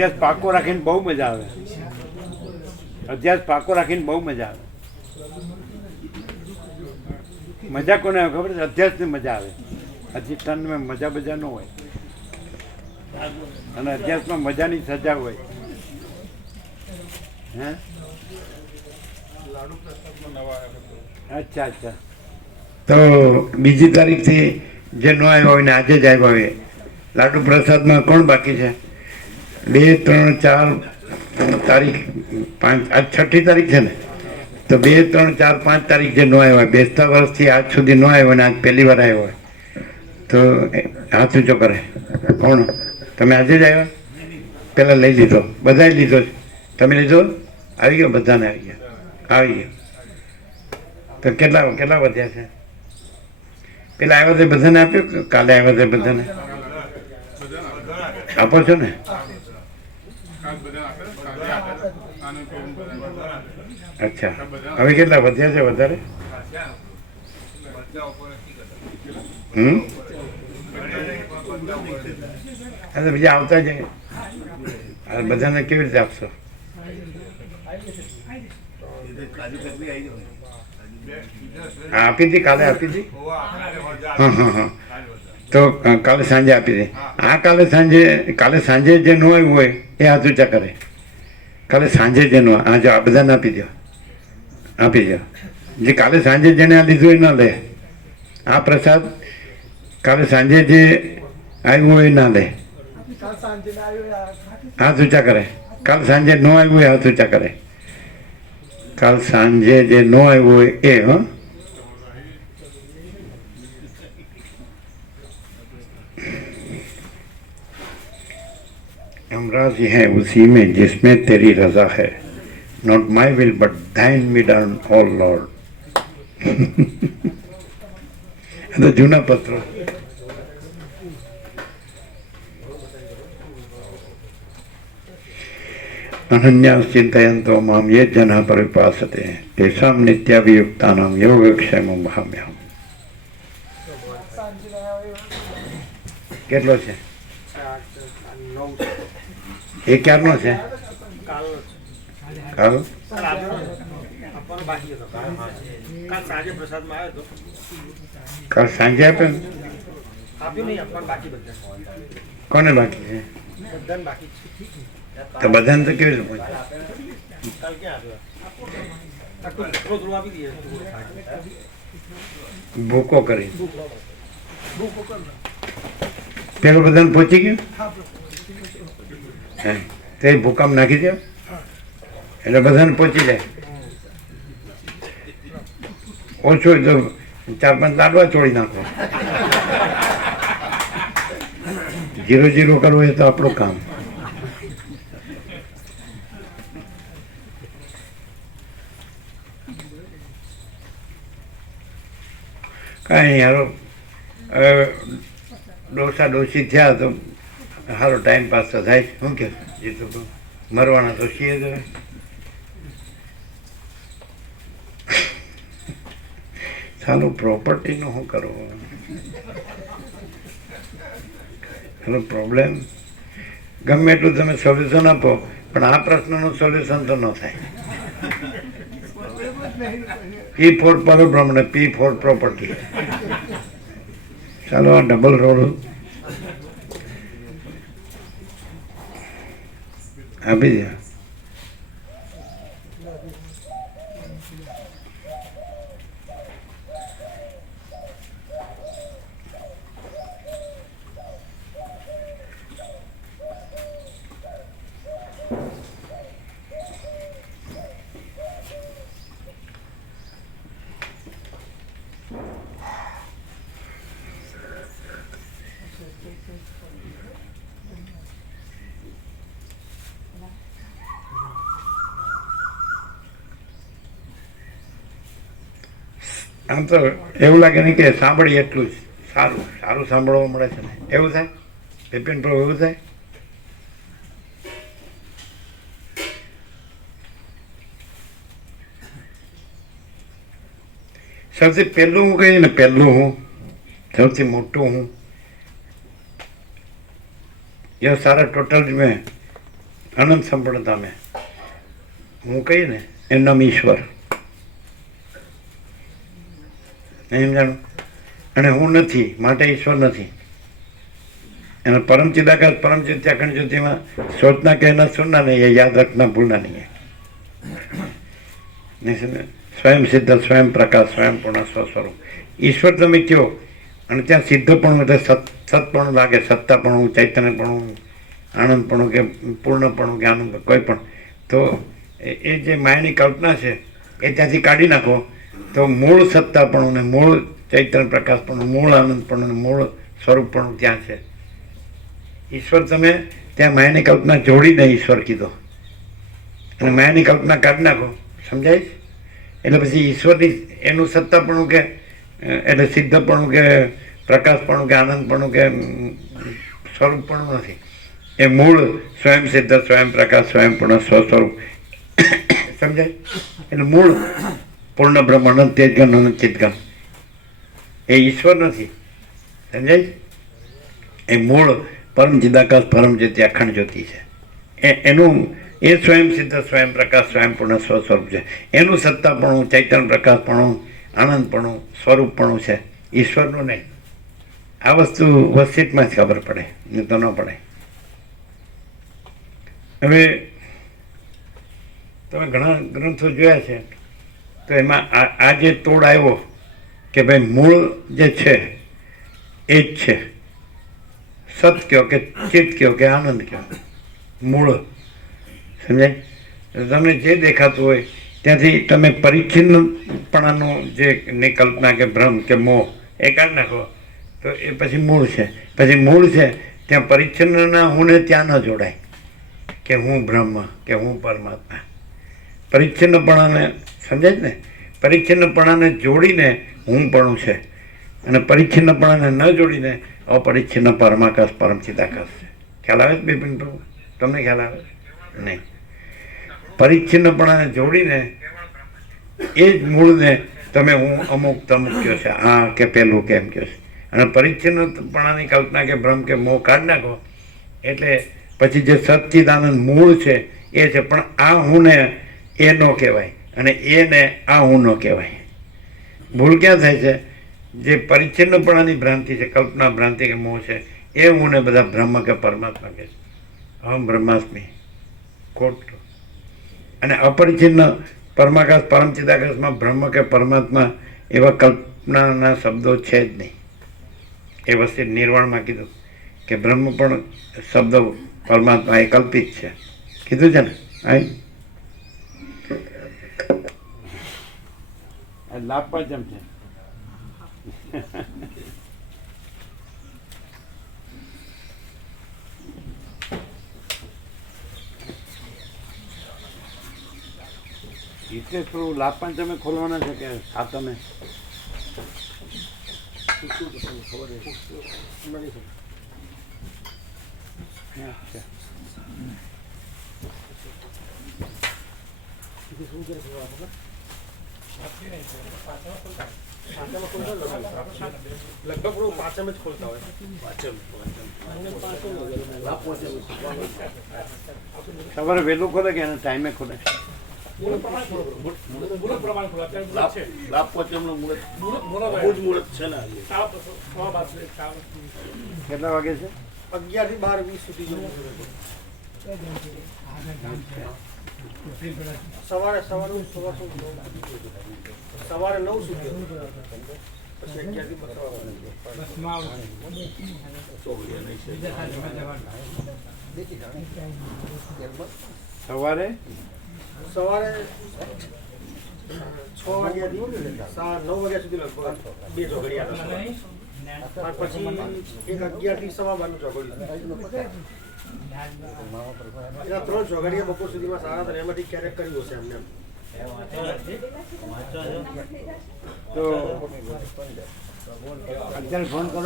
અધ્યાસ પાકો રાખીને બહુ મજા આવે. અધ્યાસ પાકો રાખીને બહુ મજા આવે. મજા કોને આવે ખબર છે? અધ્યાસની મજા આવે. અધિષ્ઠાનમાં મજા બજા ન હોય, અને અધ્યાસમાં મજાની સજા હોય. હે અચ્છા અચ્છા. તો બીજી તારીખથી જે ન આવ્યા હોય ને આજે જ આવ્યા હોય, લાડુ પ્રસાદમાં કોણ બાકી છે? 2, 3, 4 તારીખ, 5, આજ 6ઠી તારીખ છે ને, તો 2, 3, 4, 5 તારીખ જે ન આવ્યા હોય, બેસતા વર્ષથી આજ સુધી ન આવ્યો ને આજ પહેલી વાર આવ્યો હોય, તો હાથ ઊંચો કરે. કોણ? તમે આજે જ આવ્યા? પહેલાં લઈ લીધો, બધાએ લીધો છે. તમે લીધો? આવી ગયો? બધાને આવી ગયો? આવી ગયો. તો કેટલા વધ્યા છે? પેલા આવ્યા તે બધાને આપ્યો કે કાલે આવ્યા તે બધાને આપો છો ને? અચ્છા, હવે કેટલા વધ્યા છે? વધારે? અરે બીજા આવતા જાય, બધાને કેવી રીતે આપશો? હા, આપી હતી કાલે, આપી હતી. હા હા હા, તો કાલે સાંજે આપી દે. હા, કાલે સાંજે જે ન આવ્યું હોય એ હાથ ઊંચા કરે. કાલે સાંજે જે નો, હા, જો આ બધાને આપી દો, આપી દો. જે કાલે સાંજે જેને આ લીધું એ ના લે. આ પ્રસાદ કાલે સાંજે જે આવ્યું હોય એ ના લે. હાથ ઊંચા કરે. કાલ સાંજે ન આવ્યું હોય હાથ ઊંચા કરે. કાલ સાંજે જે ન આવ્યું હોય એ. હ, हम राजी हैं उसी में जिसमें तेरी रजा है, not my will but thine be done, oh Lord. તો જૂના પત્રો. અનન્યા ચિંતયંતો મામ યે જના પરિપાસતે તેષામ નિત્યાભિયુક્તાનામ યોગક્ષેમં વહામ્યહમ. કેટલો છે? એ ક્યારનો છે? કાલ કાલ સાંજે આપે ને? કોને બાકી છે? તો બધાને તો કેવી રીતે ભૂકો કરી પેલો બધાને પહોંચી ગયું? તે ભૂકામ નાખી દો એટલે બધાને પહોંચી જાય. ઓછું તો 4-5 લાડવા છોડી નાખો. 0-0 કરવું એ તો આપણું કામ. કાંઈ યારો ડોસા ડોસી થયા તો સારો ટાઈમ પાસ તો થાય. શું કે જીતું મરવાના તો છીએ જ. સારું પ્રોપર્ટીનું શું કરવું? એનો પ્રોબ્લેમ ગમે એટલું તમે સોલ્યુશન આપો પણ આ પ્રશ્નનું સોલ્યુશન તો ન થાય. P for પરબ્રહ્મણ, P for property. ચાલો આ ડબલ રોલ આપી દે. આમ તો એવું લાગે ને કે સાંભળીએ એટલું જ સારું સારું સાંભળવા મળે છે ને, એવું થાય બિપિન પ્રભુ? એવું થાય? સૌથી પહેલું હું કહીએ ને, પહેલું હું સૌથી મોટું હું, यह सारा टोटल में અનંત સંપૂર્ણતામાં હું કહીએ ને એનું નામ ઈશ્વર. એમ જાણું. અને હું નથી માટે ઈશ્વર નથી. એના પરમ ચિદાકાશ પરમ ચિત્યા અખંડ જ્યોતિમાં સોચના કહેના સુનના નહીં, એ યાદ રખના ભૂલના નહીં. સ્વયં સિદ્ધ, સ્વયં પ્રકાશ, સ્વયં પૂર્ણ, સ્વસ્વરૂપ ઈશ્વર તમે કહો અને ત્યાં સિદ્ધપણું એટલે સતપણું લાગે, સત્તાપણું, ચૈતન્યપણું, આનંદપણું કે પૂર્ણપણું કે આનંદ કોઈ પણ, તો એ જે માયાની કલ્પના છે એ ત્યાંથી કાઢી નાખો તો મૂળ સત્તાપણું ને મૂળ ચૈતન્ય પ્રકાશપણું, મૂળ આનંદપણું ને મૂળ સ્વરૂપપણું ત્યાં છે. ઈશ્વર તમે ત્યાં માયાની કલ્પના જોડીને ઈશ્વર કીધો અને માયાની કલ્પના કાઢી નાખો, સમજાય? એટલે પછી ઈશ્વરની એનું સત્તાપણું કે એટલે સિદ્ધપણું કે પ્રકાશપણું કે આનંદપણું કે સ્વરૂપપણું નથી. એ મૂળ સ્વયં સિદ્ધ, સ્વયં પ્રકાશ, સ્વયં પૂર્ણ, સ્વસ્વરૂપ. સમજાય? એટલે મૂળ પૂર્ણ બ્રહ્મ, અનંત તેજગન, અનંત ચિતગન એ ઈશ્વર નથી. સમજાય? એ મૂળ પરમ ચિદાકાશ પરમ જ્યોતિ અખંડ જ્યોતિ છે. એનું એ સ્વયં સિદ્ધ, સ્વયં પ્રકાશ, સ્વયં પૂર્ણ, સ્વસ્વરૂપ છે. એનું સત્તાપણું, ચૈતન્ય પ્રકાશપણું, આનંદપણું, સ્વરૂપપણું છે, ઈશ્વરનું નહીં. આ વસ્તુ વસ્તિતમાં જ ખબર પડે, નહીં તો ન પડે. હવે તમે ઘણા ગ્રંથો જોયા છે તો એમાં આ જે તોડ આવ્યો કે ભાઈ મૂળ જે છે એ જ છે. સત કયો કે ચિત્ત કયો કે આનંદ કયો, મૂળ. સમજાય? તમને જે દેખાતું હોય ત્યાંથી તમે પરિચ્છિન્નપણાનું જે ની કલ્પના કે ભ્રમ કે મોહ એ કાઢી નાખો તો એ પછી મૂળ છે. પછી મૂળ છે ત્યાં પરિચ્છિન્નના હું ને ત્યાં ન જોડાય કે હું બ્રહ્મ કે હું પરમાત્મા. પરિચ્છિન્નપણાને સમજાય જ ને? પરિચ્છિન્નપણાને જોડીને હું પણ છે અને પરિચ્છિન્નપણાને ન જોડીને અપરિચ્છિન્ન પરમાકાશ પરમ ચિદાકાશ છે. ખ્યાલ આવે છે બિપિન પ્રભુ? તમને ખ્યાલ આવે? નહીં. પરિચ્છિન્નપણાને જોડીને એ જ મૂળને તમે હું અમુક તમુક કહો છે, આ કે પેલું કે એમ કહો છે. અને પરિચ્છિન્નપણાની કલ્પના કે ભ્રમ કે મોહ કાઢી નાખો એટલે પછી જે સચ્ચિદાનંદ મૂળ છે એ છે. પણ આ હું ને એ ન કહેવાય અને એને આ હું ન કહેવાય. ભૂલ ક્યાં થાય છે? જે પરિચ્છિન્નપણાની ભ્રાંતિ છે, કલ્પના ભ્રાંતિ કે મોહ છે, એ હું ને બધા બ્રહ્મ કે પરમાત્મા કહે છે. અહમ બ્રહ્માસ્મિ, ખોટું. અને અપરિચ્છિન્ન પરમાકાશ પરમ ચિદાકાશમાં બ્રહ્મ કે પરમાત્મા એવા કલ્પનાના શબ્દો છે જ નહીં. એ વસ્તુ નિર્વાણમાં કીધું કે બ્રહ્મ પણ શબ્દ પરમાત્મા એ કલ્પિત છે, કીધું છે ને? લાભ જેમ છે. હિતેશ પ્રભુ લાભ પંચમે ખોલવાના છે કે સાતમે? લગભગ પાંચમ જ ખોલતા હોય. સવારે વહેલું ખોલે કે એના ટાઈમે ખોલે? કેટલા વાગે છે? 11 થી 12:20 સુધી. સવારે 9 સુધી, પછી 11 થી 12. સવારે 6 વાગ્યાથી 9 વાગ્યા સુધી લગભગ 2 ચોઘડિયા. પછી 11 થી 12:15 ચોઘડિયું. એના 3 ચોઘડિયા બપોર સુધીમાં સારા હતા. એમાંથી ક્યારેક કર્યું હશે એમને. તો અત્યારે ફોન કરો.